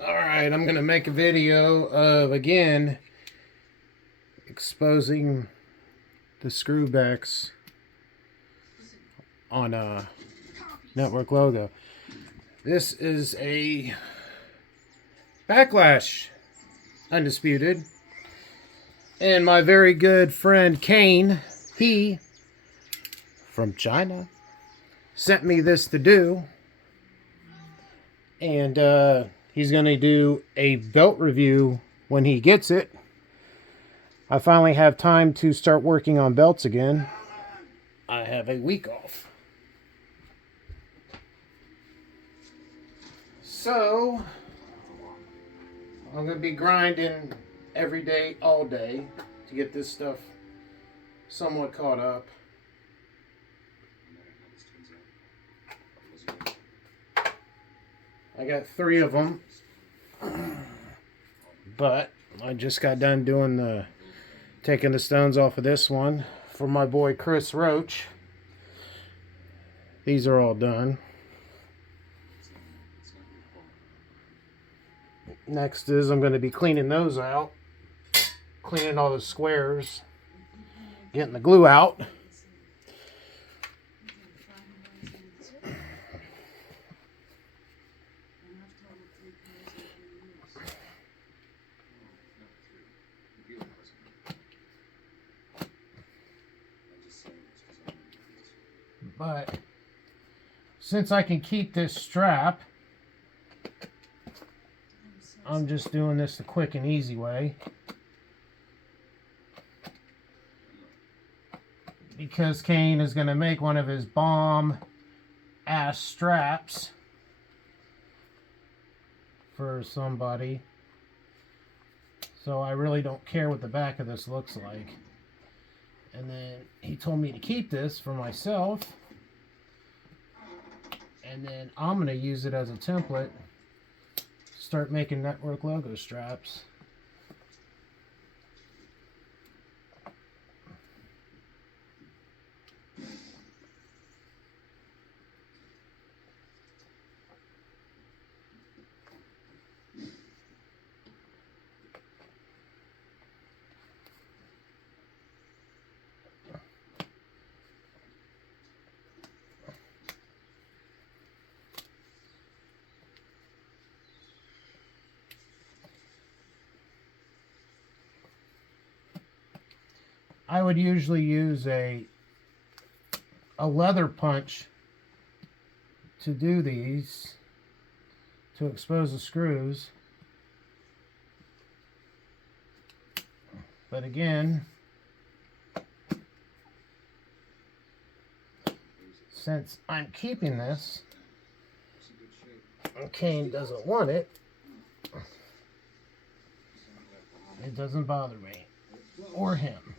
Alright, I'm going to make a video of, again, exposing the screwbacks on a network logo. This is a Backlash Undisputed. And my very good friend Cain, he, from China, sent me this to do. And he's going to do a belt review when he gets it. I finally have time to start working on belts again. I have a week off. So, I'm going to be grinding every day, all day, to get this stuff somewhat caught up. I got 3 of them, but I just got done doing taking the stones off of this one for my boy Chris Roach. These are all done. Next is I'm going to be cleaning those out, cleaning all the squares, getting the glue out. But since I can keep this strap, I'm just doing this the quick and easy way. Because Cain is going to make one of his bomb ass straps for somebody. So I really don't care what the back of this looks like. And then he told me to keep this for myself. And then I'm going to use it as a template. Start making network logo straps. I would usually use a leather punch to do these, to expose the screws. But again, since I'm keeping this, and Cain doesn't want it, it doesn't bother me, or him,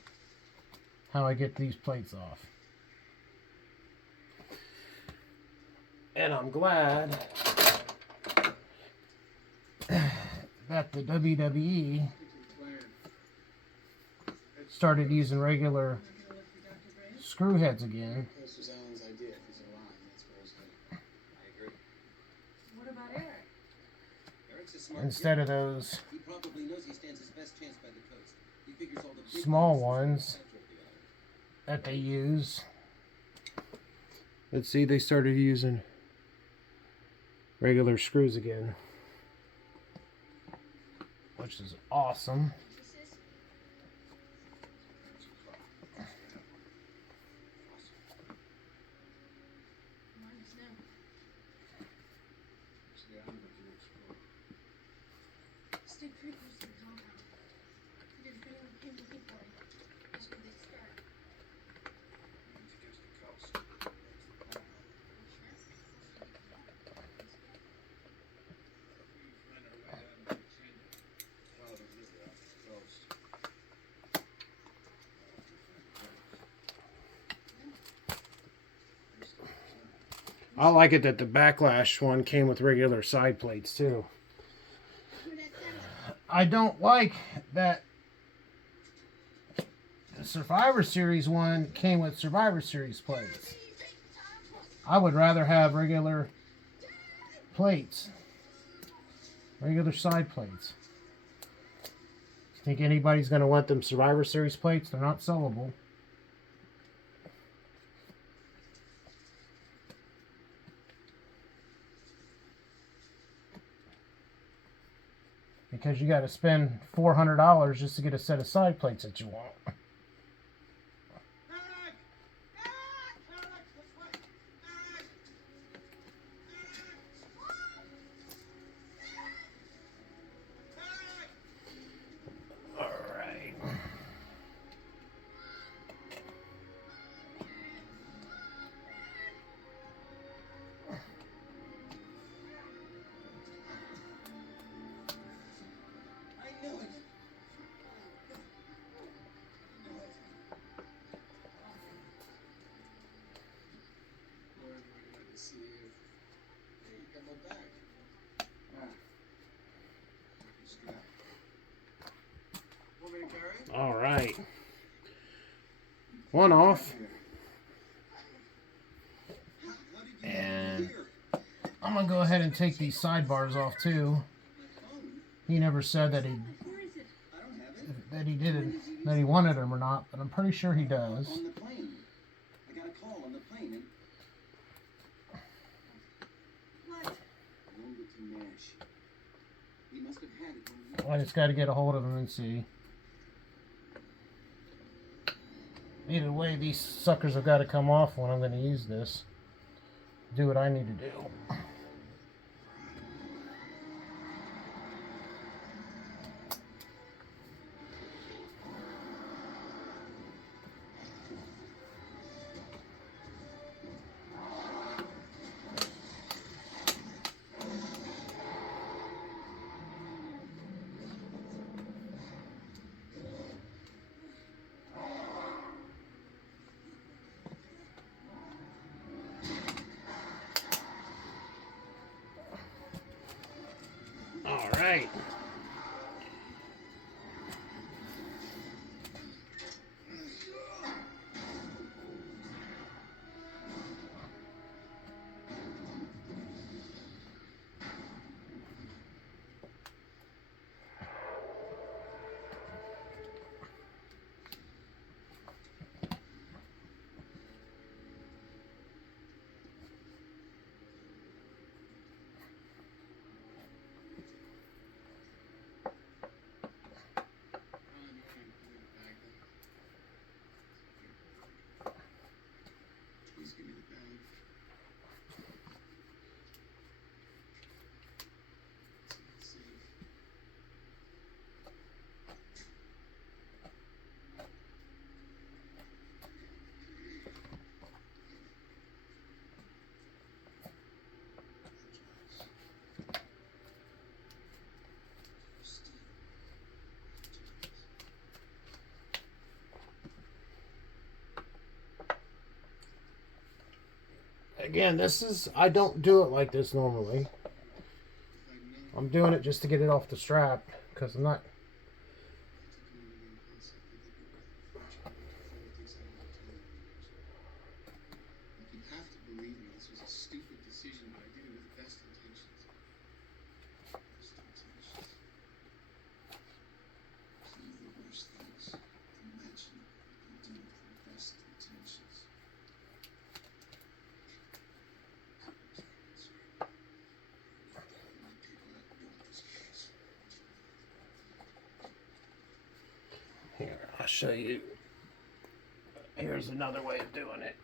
how I get these plates off. And I'm glad that the WWE started using regular screw heads again. Instead of those small ones that they use. Let's see, they started using regular screws again, which is awesome. I like it that the Backlash one came with regular side plates too. I don't like that the Survivor Series one came with Survivor Series plates. I would rather have regular plates. Regular side plates. Think anybody's going to want them Survivor Series plates? They're not sellable. Because you got to spend $400 just to get a set of side plates that you want. All right. One off. And I'm going to go ahead and take these sidebars off too. He never said that he wanted them or not, but I'm pretty sure he does. I just got to get a hold of him and see. Either way, these suckers have got to come off when I'm going to use this. Do what I need to do. All right. Again, I don't do it like this normally. I'm doing it just to get it off the strap because I'm not. Here, I'll show you. Here's another way of doing it.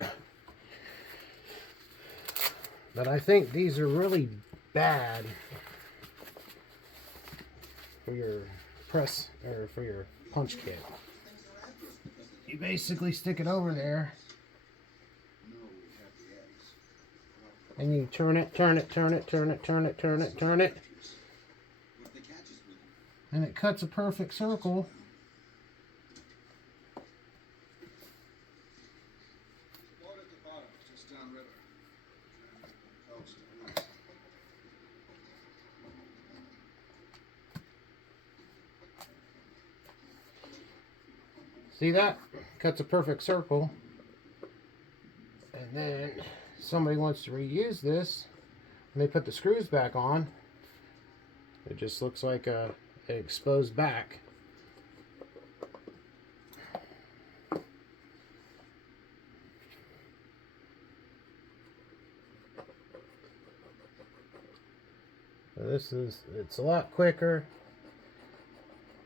But I think these are really bad for your press or for your punch kit. You basically stick it over there and you turn it, and it cuts a perfect circle. See that? Cuts a perfect circle. And then somebody wants to reuse this, and they put the screws back on. It just looks like an exposed back. It's a lot quicker,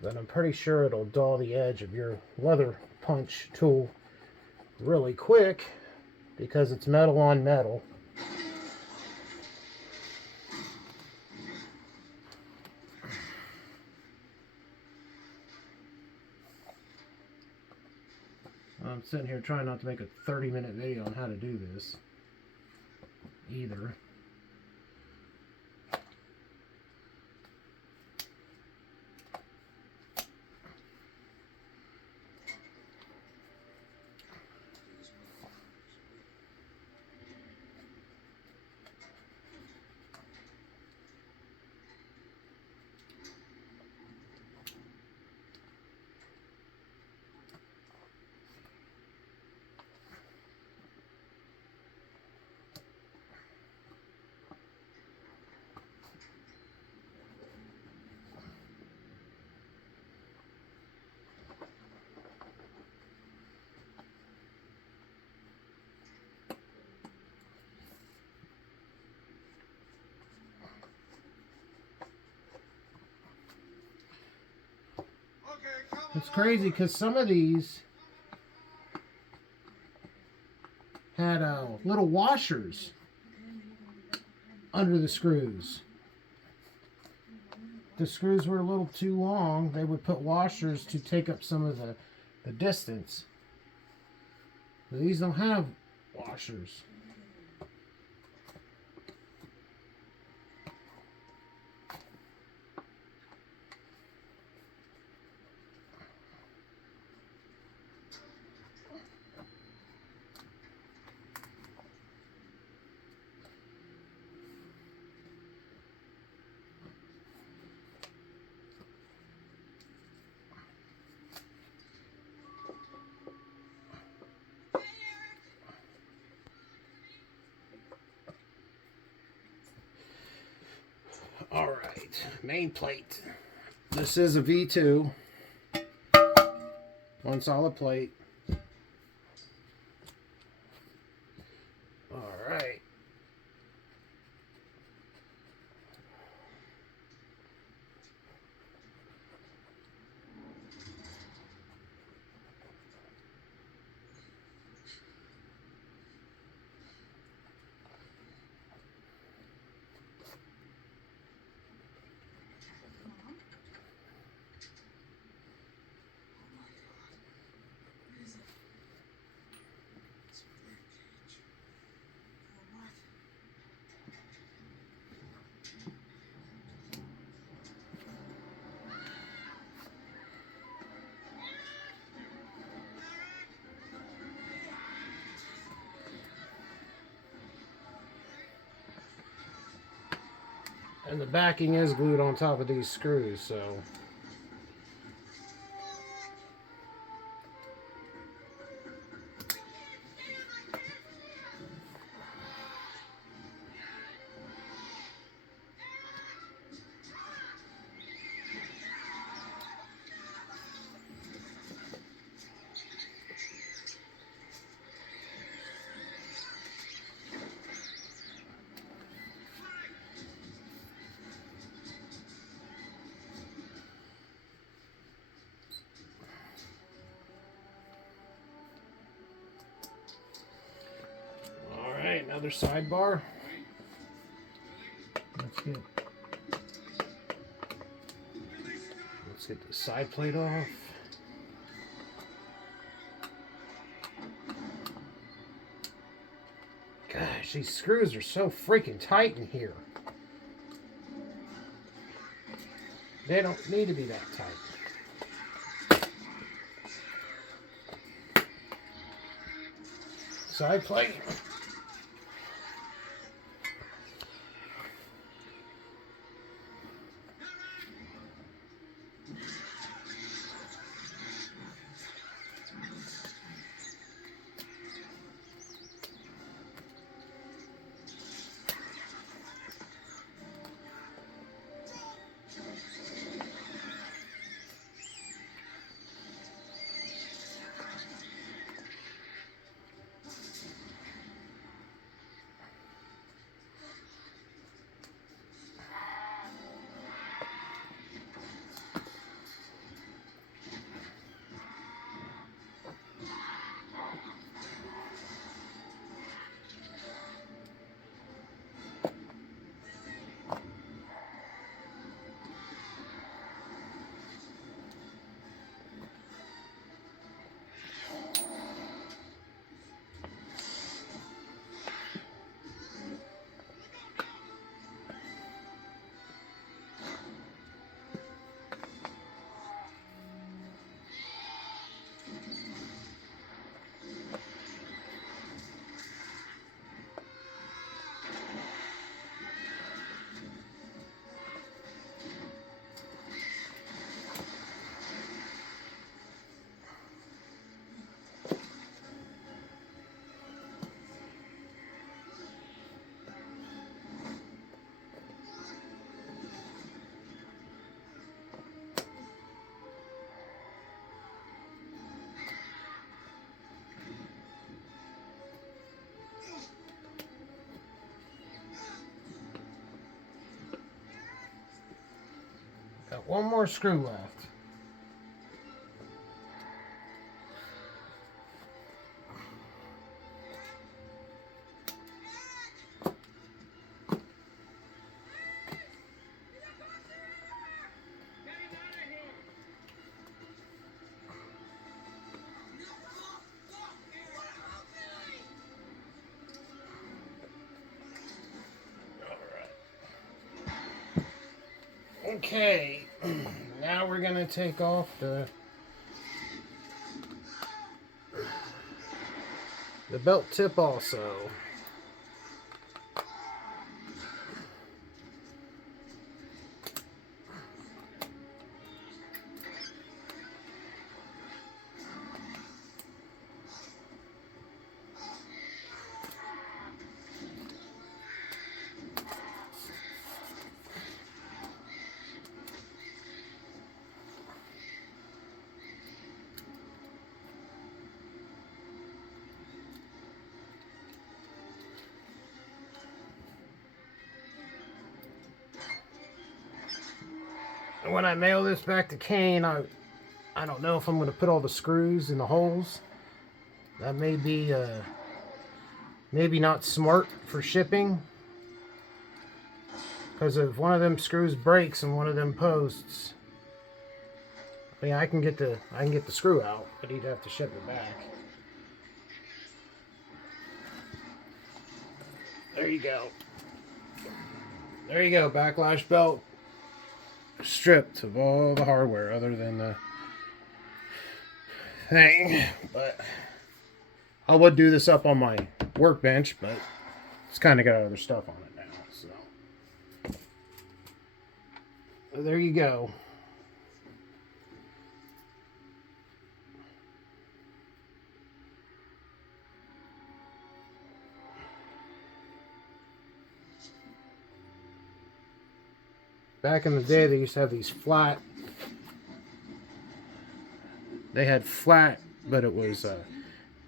but I'm pretty sure it'll dull the edge of your leather punch tool really quick because it's metal on metal. I'm sitting here trying not to make a 30-minute video on how to do this either. It's crazy because some of these had little washers under the screws. The screws were a little too long. They would put washers to take up some of the distance. But these don't have washers. Alright, main plate. This is a V2. One solid plate. Alright. And the backing is glued on top of these screws, so another sidebar. Let's get the side plate off. Gosh, these screws are so freaking tight in here. They don't need to be that tight. Side plate. got one more screw left. Okay, now we're gonna take off the belt tip also. And when I nail this back to Cain, I don't know if I'm going to put all the screws in the holes. That may be maybe not smart for shipping, because if one of them screws breaks and one of them posts, I mean, I can get the screw out, but he'd have to ship it back. There you go. There you go, backlash belt. Stripped of all the hardware other than the thing. But I would do this up on my workbench, but it's kind of got other stuff on it now. So there you go. Back in the day, they used to have these flat. They had flat, but it was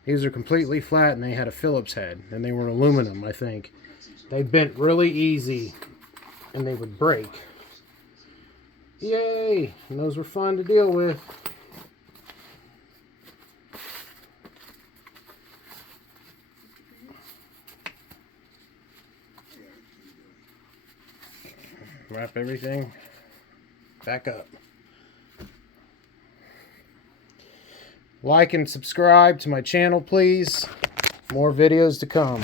these are completely flat, and they had a Phillips head, and they were aluminum, I think. They bent really easy, and they would break. Yay! And those were fun to deal with. Wrap everything back up. Like and subscribe to my channel, please. More videos to come.